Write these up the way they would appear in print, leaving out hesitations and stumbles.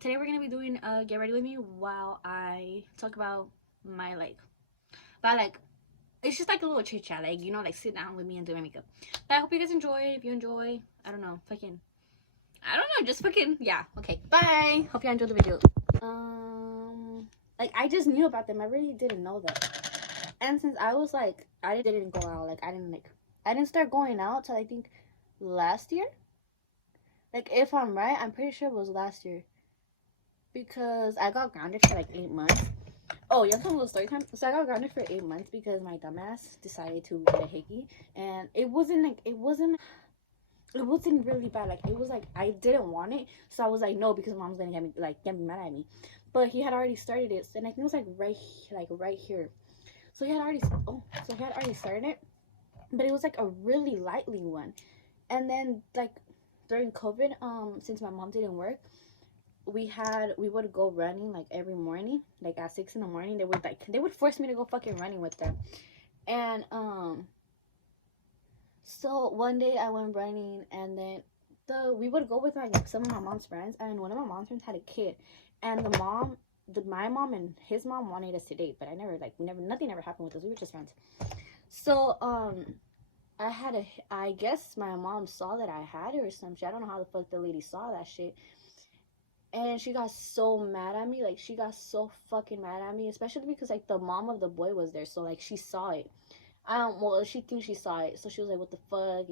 today we're gonna be doing get ready with me while I talk about my it's just like a little chit chat, like, you know, like sit down with me and do my makeup. But I hope you guys enjoy. If you enjoy, I don't know, just fucking, yeah. Okay, bye. Hope you enjoy the video. Like, I just knew about them. I really didn't know them. And since I was like, I didn't go out. Like, I didn't start going out till I think last year. Like, if I'm right, I'm pretty sure it was last year. Because I got grounded for like 8 months. Oh, yeah, I'm telling a little story time. So I got grounded for 8 months because my dumbass decided to get a hickey. And it wasn't really bad. Like, it was like I didn't want it, so I was like no, because mom's gonna get me mad at me. But he had already started it, and I think it was like right here. So he had already started it, but it was like a really lightly one. And then like during COVID, since my mom didn't work, we would go running like every morning, like at 6 in the morning. They would force me to go fucking running with them. And so one day I went running, and then we would go with like some of my mom's friends, and one of my mom's friends had a kid, and my mom and his mom wanted us to date, but nothing ever happened with us. We were just friends. So I guess my mom saw that I had it or some shit. I don't know how the fuck the lady saw that shit. And she got so mad at me. Like, she got so fucking mad at me, especially because like the mom of the boy was there, so like she saw it. She thinks she saw it, so she was like, what the fuck,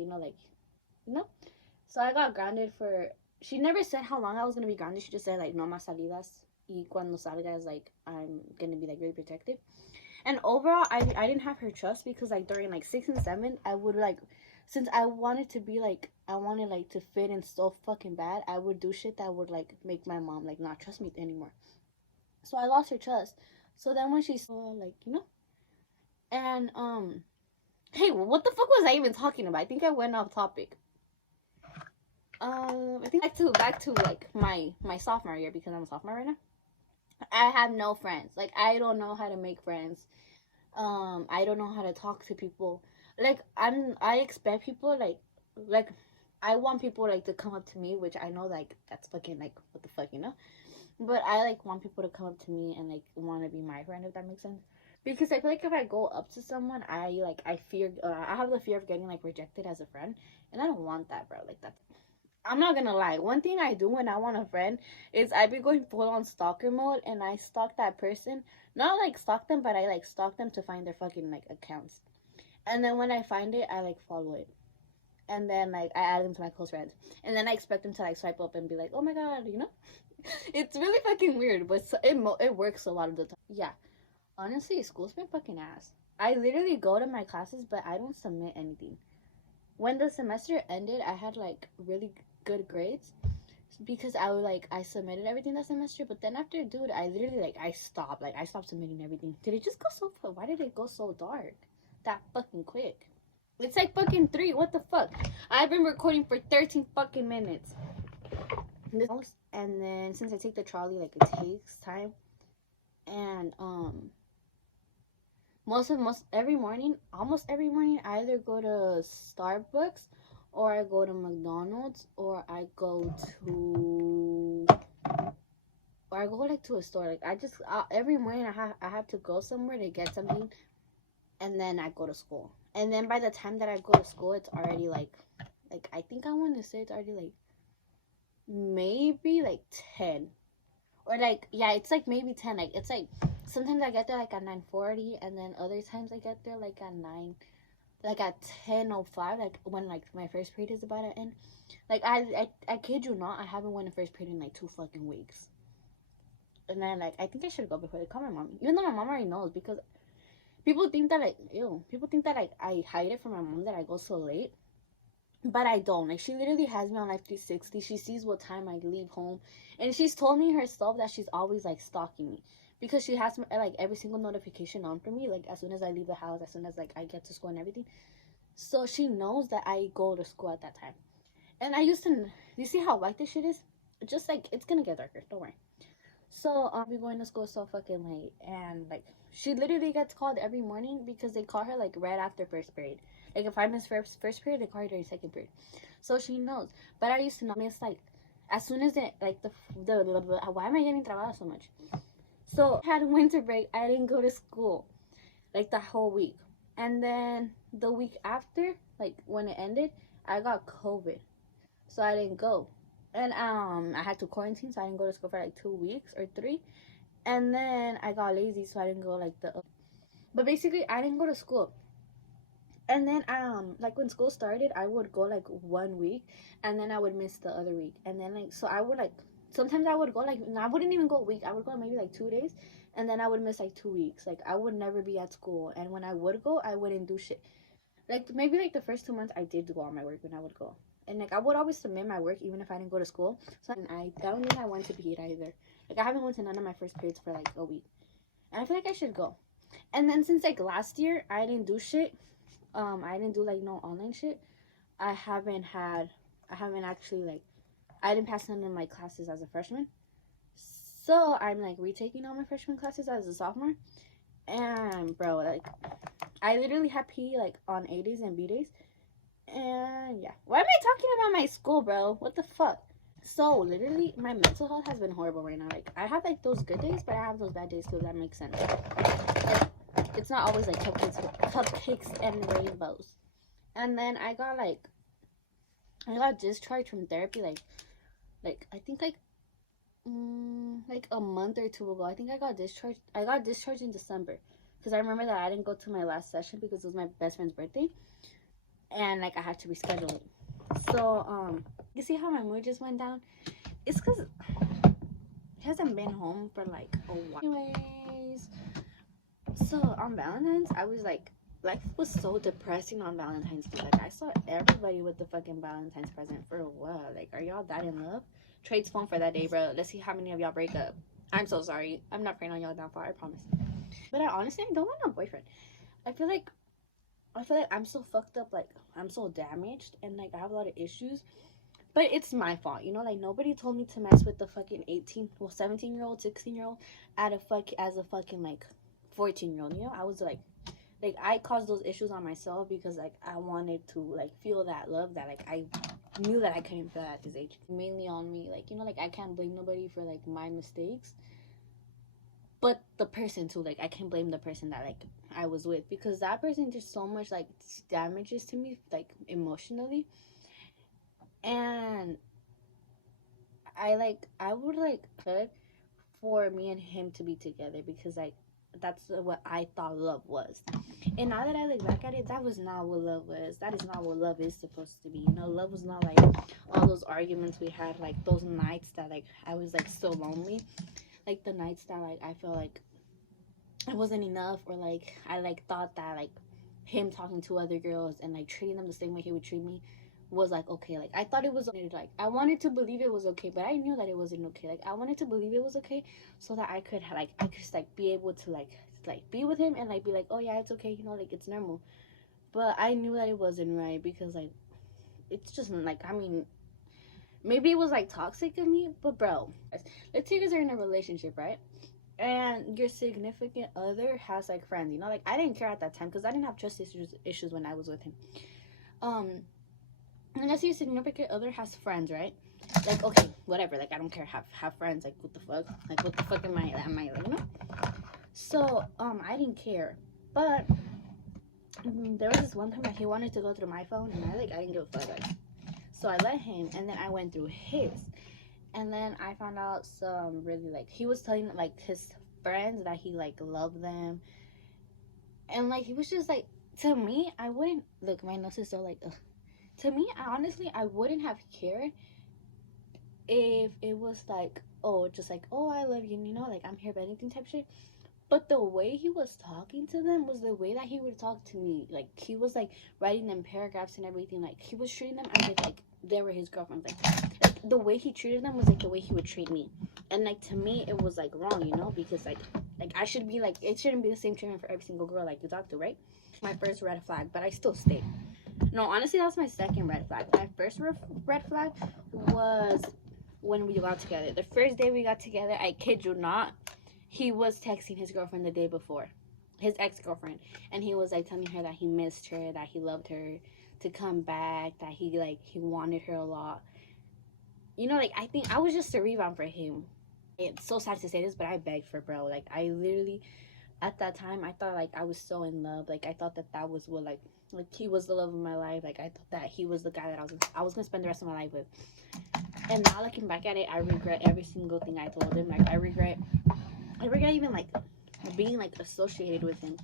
so I got grounded for, she never said how long I was gonna be grounded. She just said like, no más salidas, y cuando salgas, like, I'm gonna be like really protective. And overall, I didn't have her trust, because like during like 6 and 7, I would like, since I wanted to fit in so fucking bad, I would do shit that would like make my mom like not trust me anymore. So I lost her trust. So then when she saw, like, and hey, what the fuck was I even talking about? I think I went off topic. I think back to like my sophomore year, because I'm a sophomore right now. I have no friends. Like, I don't know how to make friends. I don't know how to talk to people. Like, I expect people like I want people like to come up to me, which I know like that's fucking like what the fuck, But I like want people to come up to me and like want to be my friend, if that makes sense. Because I feel like if I go up to someone, I have the fear of getting like rejected as a friend, and I don't want that, bro. Like, that's, I'm not gonna lie. One thing I do when I want a friend is I be going full on stalker mode, and I stalk that person. Not like stalk them, but I like stalk them to find their fucking like accounts. And then when I find it, I like follow it. And then like I add them to my close friends. And then I expect them to like swipe up and be like, oh my god, It's really fucking weird, but it works a lot of the time. Yeah. Honestly, school's been fucking ass. I literally go to my classes, but I don't submit anything. When the semester ended, I had like really good grades, because I submitted everything that semester. But then after, dude, I literally I stopped submitting everything. Did it just go so? Why did it go so dark that fucking quick? It's like fucking 3. What the fuck? I've been recording for 13 fucking minutes. And then since I take the trolley, like, it takes time. And almost every morning, I either go to Starbucks, or I go to McDonald's, or I go like to a store. Like, I just every morning I have to go somewhere to get something, and then I go to school. And then by the time that I go to school, it's already like I think I want to say it's already like maybe like 10, or like, yeah, it's like maybe 10. Like, it's like sometimes I get there like at 9:40, and then other times I get there like at 10:05, like when like my first period is about to end. Like, I kid you not, I haven't went to first period in like 2 fucking weeks. And then like I think I should go before they call my mom, even though my mom already knows, because people think that I hide it from my mom that I go so late. But I don't. Like, she literally has me on like 360. She sees what time I leave home, and she's told me herself that she's always like stalking me, because she has like every single notification on for me, like as soon as I leave the house, as soon as like I get to school and everything. So she knows that I go to school at that time. And I used to, you see how white this shit is? Just like, it's gonna get darker, don't worry. So I'll be going to school so fucking late, and like she literally gets called every morning, because they call her like right after first period. Like, if I miss first period, they call her during second period. So she knows. But I used to not miss, like, As soon as it, like, why am I getting trabada so much? So, I had winter break. I didn't go to school, like, the whole week. And then the week after, like, when it ended, I got COVID. So, I didn't go. And I had to quarantine, so I didn't go to school for, like, 2 weeks or 3. And then I got lazy, so I didn't go, like, but basically, I didn't go to school. And then like when school started, I would go like 1 week, and then I would miss the other week. And then, like, so I would, like, sometimes I would go, like, I wouldn't even go a week. I would go maybe like 2 days, and then I would miss like 2 weeks. Like, I would never be at school. And when I would go, I wouldn't do shit. Like, maybe like the first 2 months I did do all my work when I would go. And, like, I would always submit my work even if I didn't go to school. So I don't think I went to PE either. Like, I haven't went to none of my first periods for like a week. And I feel like I should go. And then since like last year I didn't do shit, I didn't do like no online shit. I haven't actually, like, I didn't pass none of my classes as a freshman. So I'm like retaking all my freshman classes as a sophomore. And bro, like, I literally had PE like on A days and B days. And yeah. Why am I talking about my school, bro? What the fuck? So literally my mental health has been horrible right now. Like, I have like those good days, but I have those bad days too, if that makes sense. Like, it's not always like cupcakes and rainbows. And then I got discharged from therapy like I think like a month or 2 ago. I think I got discharged in December, because I remember that I didn't go to my last session because it was my best friend's birthday, and like I had to reschedule it. So you see how my mood just went down? It's because he hasn't been home for like a while. Anyways, so on Valentine's, I was like, life was so depressing on Valentine's Day. Like, I saw everybody with the fucking Valentine's present for what? Like, are y'all that in love? Trade's phone for that day, bro. Let's see how many of y'all break up. I'm so sorry. I'm not praying on y'all downfall, I promise. But I honestly don't want a boyfriend. I feel like I'm so fucked up. Like, I'm so damaged, and like I have a lot of issues. But it's my fault, you know. Like, nobody told me to mess with the fucking 17-year-old, 16-year-old as a fucking like 14-year-old. You know, I was like I caused those issues on myself because like I wanted to like feel that love that like I knew that I couldn't feel at this age. Mainly on me, like, you know, like I can't blame nobody for like my mistakes, but the person too. Like, I can't blame the person that like I was with, because that person did so much like damages to me, like emotionally. And I would like for me and him to be together, because like that's what I thought love was. And now that I look back at it, that was not what love was. That is not what love is supposed to be. You know, love was not like all those arguments we had, like those nights that like I was like so lonely, like the nights that like I felt like I wasn't enough, or like I like thought that like him talking to other girls and like treating them the same way he would treat me was like okay. Like, I thought it was like I wanted to believe it was okay, but I knew that it wasn't okay. Like, I wanted to believe it was okay so that I could like be able to like be with him and like be like, oh yeah, it's okay, you know, like it's normal. But I knew that it wasn't right, because like it's just like, I mean, maybe it was like toxic of me, but bro, let's say you guys are in a relationship, right? And your significant other has like friends, you know, like I didn't care at that time because I didn't have trust issues when I was with him. And let's say your significant other has friends, right? Like, okay, whatever, like I don't care, have friends, like what the fuck, like what the fuck am I like, you know? So I didn't care, but there was this one time that he wanted to go through my phone, and I didn't give a fuck, like, so I let him, and then I went through his. And then I found out some really, like, he was telling like his friends that he like loved them, and like he was just like, to me, I wouldn't, look, my nose is so like, ugh. To me, honestly, I wouldn't have cared if it was like, oh, just like, oh, I love you, you know, like I'm here for anything type shit. But the way he was talking to them was the way that he would talk to me. Like, he was like writing them paragraphs and everything. Like, he was treating them as if like they were his girlfriends. Like the way he treated them was like the way he would treat me. And like, to me, it was like wrong, you know, because like I should be like, it shouldn't be the same treatment for every single girl like the doctor, right? My first red flag, but I still stayed. No, honestly, that's my second red flag. My first red flag was when we got together. The first day we got together, I kid you not, he was texting his girlfriend the day before, his ex-girlfriend, and he was like telling her that he missed her, that he loved her, to come back, that he wanted her a lot. you know, like, I think I was just a rebound for him. It's so sad to say this, but I begged for bro. Like, I literally, at that time, I thought, like, I was so in love. Like, I thought that that was what, like he was the love of my life. Like, I thought that he was the guy that I was gonna spend the rest of my life with. And now looking back at it, I regret every single thing I told him. Like, I regret even, like, being, like, associated with him.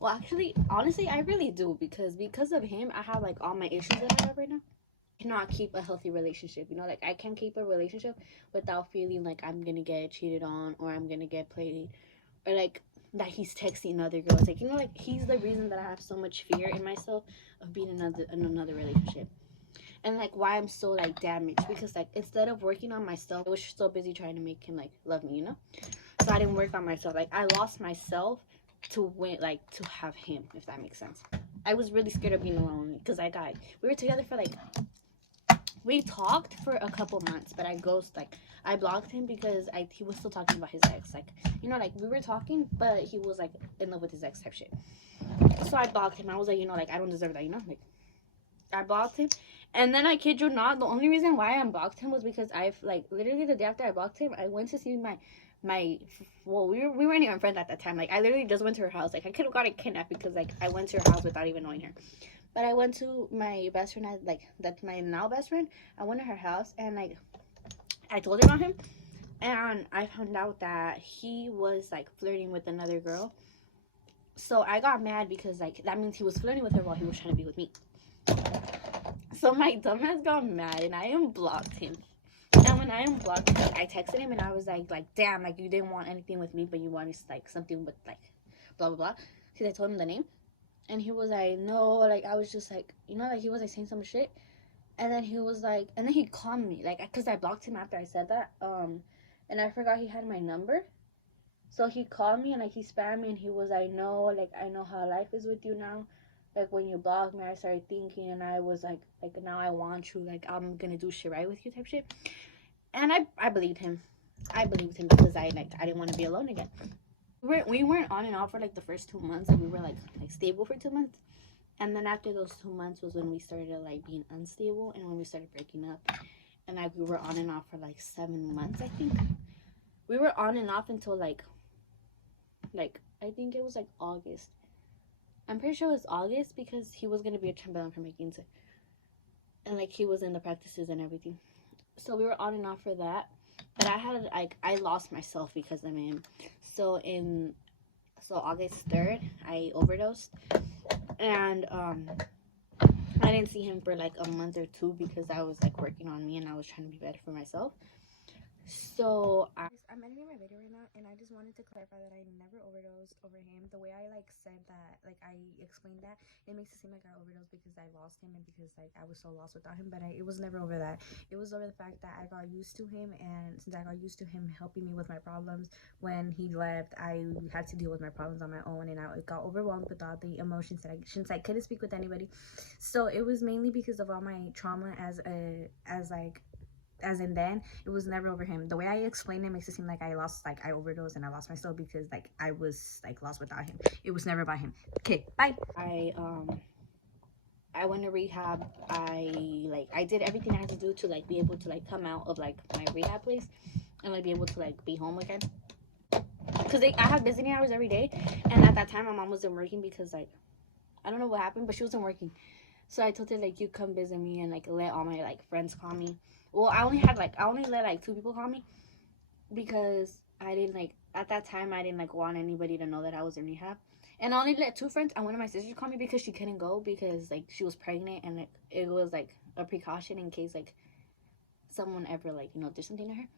Well, actually, honestly, I really do, because of him, I have, like, all my issues that I have right now. I cannot keep a healthy relationship, you know, like, I can't keep a relationship without feeling like I'm gonna get cheated on, or I'm gonna get played, or, like, that he's texting other girls. Like, you know, like, he's the reason that I have so much fear in myself of being in another relationship. And, like, why I'm so, like, damaged, because, like, instead of working on myself, I was so busy trying to make him, like, love me, you know. So I didn't work on myself. Like, I lost myself to win, like, to have him, if that makes sense. I was really scared of being alone, because we were together for, like, we talked for a couple months, but I blocked him because he was still talking about his ex. Like, you know, like, we were talking, but he was, like, in love with his ex type shit. So I blocked him. I was like, you know, like, I don't deserve that, you know, like, I blocked him. And then, I kid you not, the only reason why I unblocked him was because like, literally the day after I blocked him, I went to see well, we weren't even friends at that time. Like, I literally just went to her house. Like, I could have gotten kidnapped, because, like, I went to her house without even knowing her. But I went to my best friend, like, that's my now best friend. I went to her house, and, like, I told her about him, and I found out that he was, like, flirting with another girl. So I got mad, because, like, that means he was flirting with her while he was trying to be with me. So my dumbass got mad, and I unblocked him. And when I unblocked him, I texted him, and I was like, damn, like, you didn't want anything with me, but you wanted, like, something with, like, blah blah blah. Because I told him the name, and he was like, no, like, I was just like, you know, like, he was, like, saying some shit. And then he was like, and then he called me, like, because I blocked him after I said that. And I forgot he had my number. So he called me, and, like, he spammed me, and he was like, no, like, I know how life is with you now. Like, when you blocked me, I started thinking, and I was like, now I want you, like, I'm gonna do shit right with you type shit. And I believed him. I believed him, because I didn't want to be alone again. We weren't on and off for, like, the first 2 months, and we were, like, stable for 2 months. And then after those 2 months was when we started, like, being unstable, and when we started breaking up. And, like, we were on and off for, like, 7 months, I think. We were on and off until, like, I think it was, like, August. I'm pretty sure it was August, because he was going to be a chambelán for my quince. And, like, he was in the practices and everything. So we were on and off for that. But I lost myself because of him. So August 3rd, I overdosed. And, I didn't see him for, like, a month or two, because I was, like, working on me, and I was trying to be better for myself. So I'm editing my video right now, and I just wanted to clarify that I never overdosed over him. The way I, like, said that, like, I explained that, it makes it seem like I overdosed because I lost him, and because, like, I was so lost without him. But it was never over that. It was over the fact that I got used to him, and since I got used to him helping me with my problems, when he left, I had to deal with my problems on my own, and I got overwhelmed with all the emotions that since I couldn't speak with anybody. So it was mainly because of all my trauma as in then. It was never over him. The way I explain it makes it seem like I overdosed and I lost myself, because, like, I was, like, lost without him. It was never about him. Okay, bye. I went to rehab. I did everything I had to do to, like, be able to, like, come out of, like, my rehab place, and, like, be able to, like, be home again, because I have visiting hours every day. And at that time my mom wasn't working, because, like, I don't know what happened, but she wasn't working. So I told her, like, you come visit me, and, like, let all my, like, friends call me. Well, I only let, like, 2 people call me, because I didn't, like, at that time, I didn't, like, want anybody to know that I was in rehab. And I only let 2 friends, and one of my sisters call me, because she couldn't go, because, like, she was pregnant, and, like, it was, like, a precaution in case, like, someone ever, like, you know, did something to her.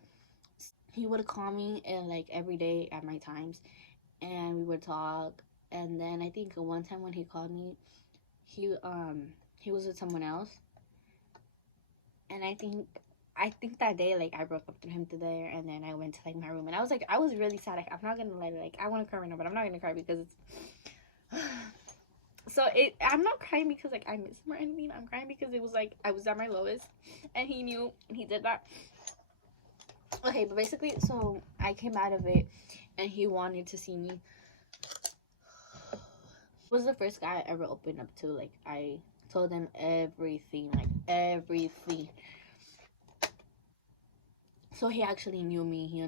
He would call me, and, like, every day at my times, and we would talk. And then I think one time when he called me, he was with someone else, and I think that day, like, I broke up to him there. And then I went to, like, my room, and I was really sad. Like, I'm not gonna lie, like, I want to cry right now, but I'm not gonna cry, because it's I'm not crying because, like, I miss him or anything. I'm crying because it was, like, I was at my lowest, and he knew, and he did that. Okay, but basically, so I came out of it, and he wanted to see me. Was the first guy I ever opened up to. Like, I told him everything, like, everything. So he actually knew me. He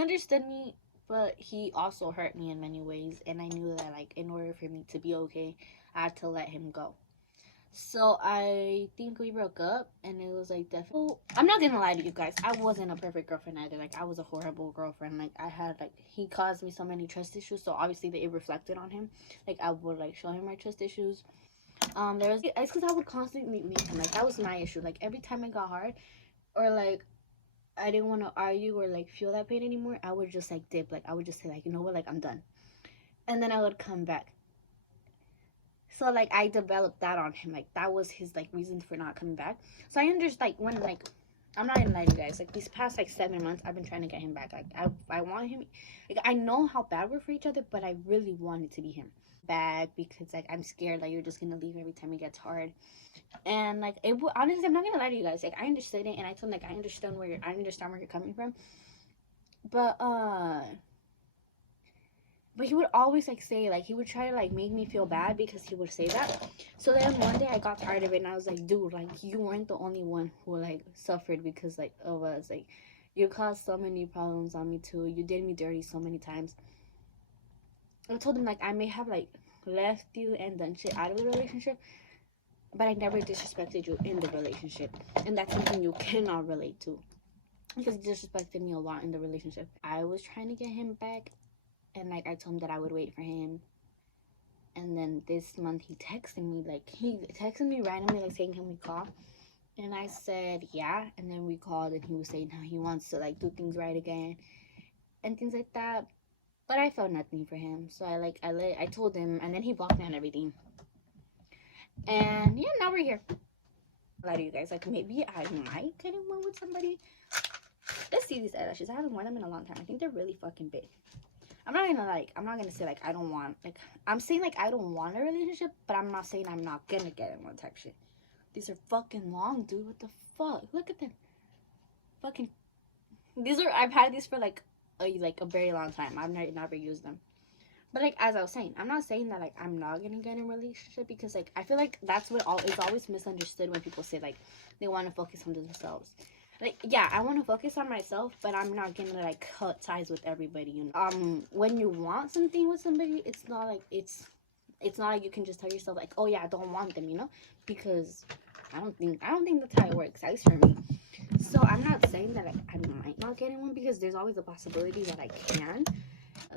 understood me, but he also hurt me in many ways. And I knew that, like, in order for me to be okay, I had to let him go. So I think we broke up, and it was like definitely. Oh, I'm not gonna lie to you guys. I wasn't a perfect girlfriend either. Like, I was a horrible girlfriend. Like, I had like he caused me so many trust issues. So obviously it reflected on him. Like, I would like show him my trust issues. It's because I would constantly leave him. Like, that was my issue. Like, every time it got hard, or like I didn't want to argue or like feel that pain anymore, I would just like dip. Like, I would just say like, you know what, like I'm done, and then I would come back. So like I developed that on him. Like, that was his like reason for not coming back. So I understand like when like I'm not gonna lie to you guys. Like, these past like 7 months, I've been trying to get him back. Like, I want him. Like, I know how bad we're for each other, but I really want it to be him back because like I'm scared that you're just gonna leave every time it gets hard. And like honestly, I'm not gonna lie to you guys. Like, I understood it, and I told him like I understand where you're coming from. But he would always like say, like, he would try to like make me feel bad because he would say that. So then one day I got tired of it, and I was like, dude, like, you weren't the only one who like suffered because like of us. Like, you caused so many problems on me too. You did me dirty so many times. I told him like I may have like left you and done shit out of the relationship, but I never disrespected you in the relationship. And that's something you cannot relate to, because he disrespected me a lot in the relationship. I was trying to get him back, and like I told him that I would wait for him. And then this month he texted me randomly, like saying, can we call? And I said yeah. And then we called, and he was saying how he wants to like do things right again and things like that. But I felt nothing for him, so I told him, and then he blocked me on everything. And yeah, now we're here. A lot of you guys, like, maybe I might get in one with somebody. Let's see these eyelashes. I haven't worn them in a long time. I think they're really fucking big. I'm not gonna say like I don't want, like, I'm saying like I don't want a relationship, but I'm not saying I'm not gonna get in one type shit. These are fucking long, dude. What the fuck? Look at them. Fucking. I've had these for like a very long time. I've never used them. But like, as I was saying, I'm not saying that like I'm not gonna get in a relationship, because like I feel like that's what is always misunderstood when people say like they want to focus on themselves. Like, yeah, I want to focus on myself, but I'm not gonna like cut ties with everybody. You know, when you want something with somebody, it's not like you can just tell yourself like, oh yeah, I don't want them, you know, because I don't think that's how it works, at least for me. So I'm not saying that like I might not get in one, because there's always a possibility that I can.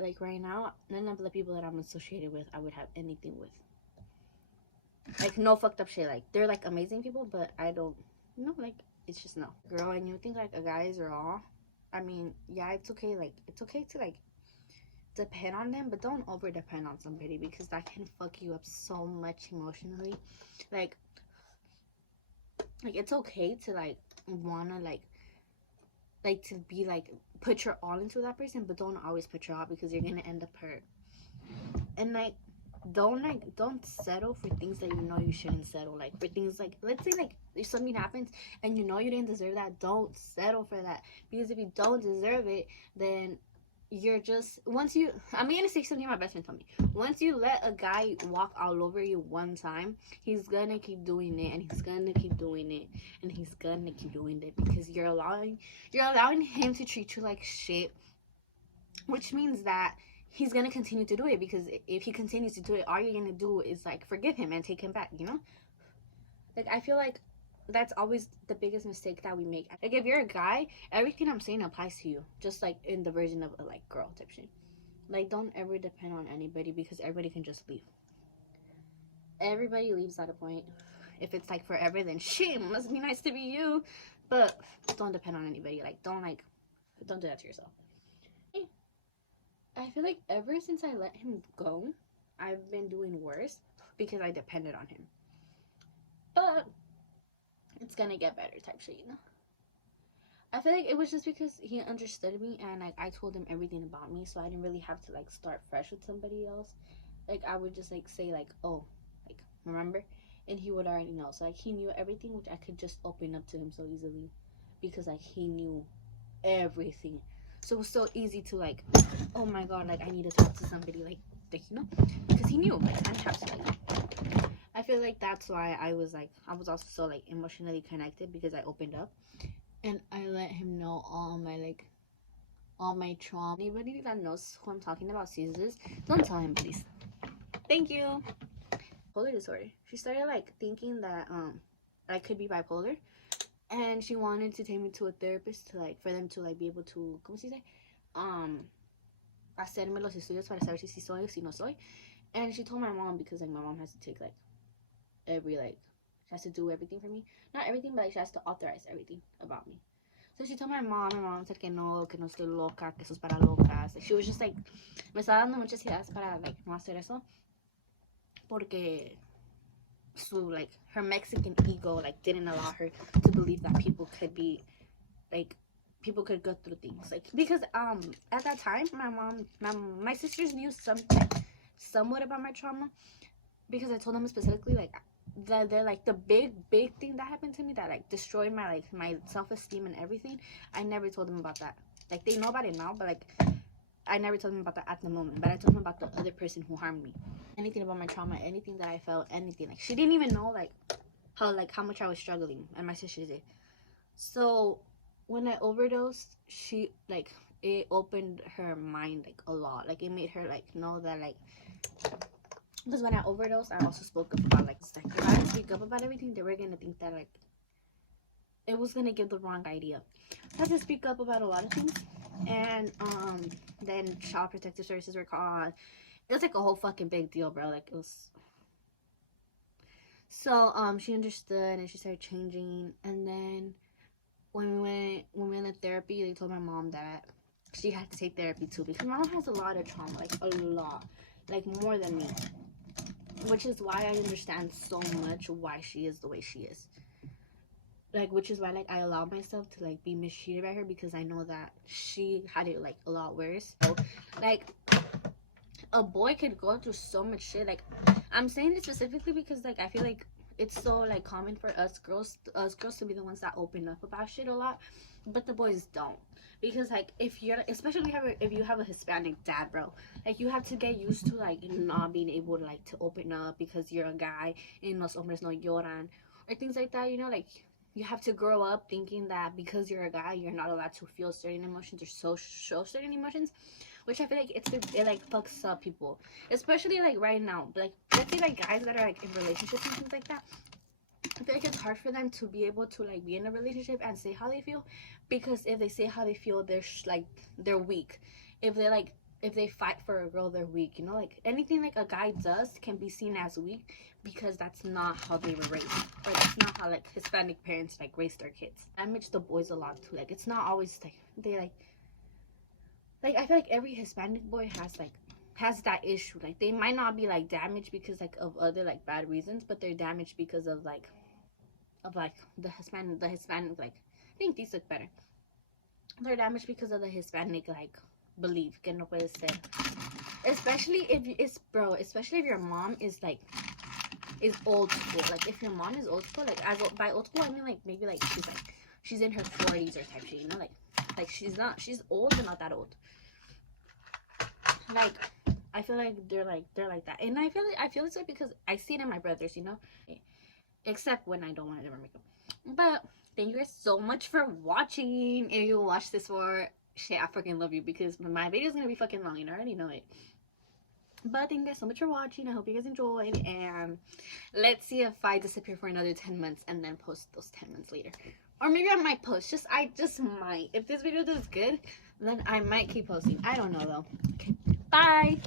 Like, right now, none of the people that I'm associated with I would have anything with. Like, no fucked up shit. Like, they're like amazing people, but I don't, you know, like, it's just no. Girl, and you think like a guy is raw, I mean, yeah, it's okay. Like, it's okay to like depend on them, but don't over depend on somebody, because that can fuck you up so much emotionally. Like it's okay to like wanna like to be like put your all into that person, but don't always put your all, because you're gonna end up hurt. And like don't settle for things that you know you shouldn't settle. Like, for things like, let's say like if something happens and you know you didn't deserve that, don't settle for that, because if you don't deserve it, then you're just, I'm gonna say something my best friend told me. Once you let a guy walk all over you one time, he's gonna keep doing it, and he's gonna keep doing it, and he's gonna keep doing it, because you're allowing him to treat you like shit, which means that he's gonna continue to do it, because if he continues to do it, all you're gonna do is like forgive him and take him back, you know? Like, I feel like that's always the biggest mistake that we make. Like, if you're a guy, everything I'm saying applies to you, just like in the version of a like girl type shit. Like, don't ever depend on anybody, because everybody can just leave. Everybody leaves at a point. If it's like forever, then shit, must be nice to be you. But don't depend on anybody. Like, don't do that to yourself. I feel like ever since I let him go, I've been doing worse, because I depended on him. But it's gonna get better type shit, you know? I feel like it was just because he understood me, and like I told him everything about me, so I didn't really have to like start fresh with somebody else. Like, I would just like say like, oh, like, remember? And he would already know. So like, he knew everything, which I could just open up to him so easily, because like he knew everything. So it was so easy to like, oh my god, like I need to talk to somebody, like you know, because he knew, like, I didn't have to like. I feel like that's why I was also so like emotionally connected, because I opened up. and I let him know all my trauma. Anybody that knows who I'm talking about sees this, don't tell him, please. Thank you. Bipolar disorder. She started like thinking that I could be bipolar, and she wanted to take me to a therapist to like for them to like be able to, ¿cómo se dice? Hacerme los estudios para saber si soy o si no soy. And she told my mom, because like my mom has to take like she has to do everything for me. Not everything, but like she has to authorize everything about me. So she told my mom said que no estoy loca, que eso es para locas. Like, she was just like, me estaba dando muchas ideas para like no hacer eso. Porque like her Mexican ego like didn't allow her to believe that people could be like people could go through things, like, because at that time my sisters knew somewhat about my trauma, because I told them specifically like they're like the big thing that happened to me that like destroyed my self-esteem and everything. I never told them about that. Like, they know about it now, but like I never told them about that at the moment. But I told them about the other person who harmed me. Anything about my trauma, anything that I felt, anything. Like, she didn't even know how much I was struggling, and my sisters did. So when I overdosed, she like it opened her mind like a lot. Like, it made her like know that like, because when I overdosed, I also spoke up about like if I didn't speak up about everything, they were gonna think that like it was gonna give the wrong idea. I had to speak up about a lot of things, and then Child Protective Services were called. It was like a whole fucking big deal, bro. Like, it was. So she understood and she started changing, and then when we went to therapy, they told my mom that she had to take therapy too, because my mom has a lot of trauma, like a lot, like more than me, which is why I understand so much why she is the way she is. Like, which is why like I allow myself to like be mistreated by her, because I know that she had it like a lot worse. So like a boy could go through so much shit. Like, I'm saying this specifically because like I feel like it's so like common for us girls to be the ones that open up about shit a lot, but the boys don't. Because like if you're, especially if you have a Hispanic dad, bro, like you have to get used to like not being able to like to open up because you're a guy and los hombres no lloran or things like that, you know. Like, you have to grow up thinking that because you're a guy, you're not allowed to feel certain emotions or show certain emotions, which I feel like it like fucks up people, especially like right now. Like, let's say like guys that are like in relationships and things like that. I feel like it's hard for them to be able to like be in a relationship and say how they feel, because if they say how they feel, they're weak. If they fight for a girl, they're weak. You know, like anything like a guy does can be seen as weak, because that's not how they were raised, or that's not how like Hispanic parents like raise their kids. I damage the boys a lot too. Like, it's not always like they like I feel like every Hispanic boy has that issue. Like, they might not be like damaged because like of other like bad reasons, but they're damaged because of like the Hispanic like, I think these look better. They're damaged because of the Hispanic like belief que no puede ser. Especially if your mom is old school. Like, if your mom is old school, like by old school I mean like maybe like she's in her 40s or type shit, you know, like she's old but not that old. Like, I feel like they're like that, and I feel this way because I see it in my brothers, you know, except when I don't want to wear makeup. But thank you guys so much for watching. If you watch this for shit, I fucking love you, because my video is gonna be fucking long, and I already know it. But thank you guys so much for watching. I hope you guys enjoyed, and let's see if I disappear for another 10 months and then post those 10 months later. Or maybe I might post. I just might. If this video does good, then I might keep posting. I don't know though. Okay, bye.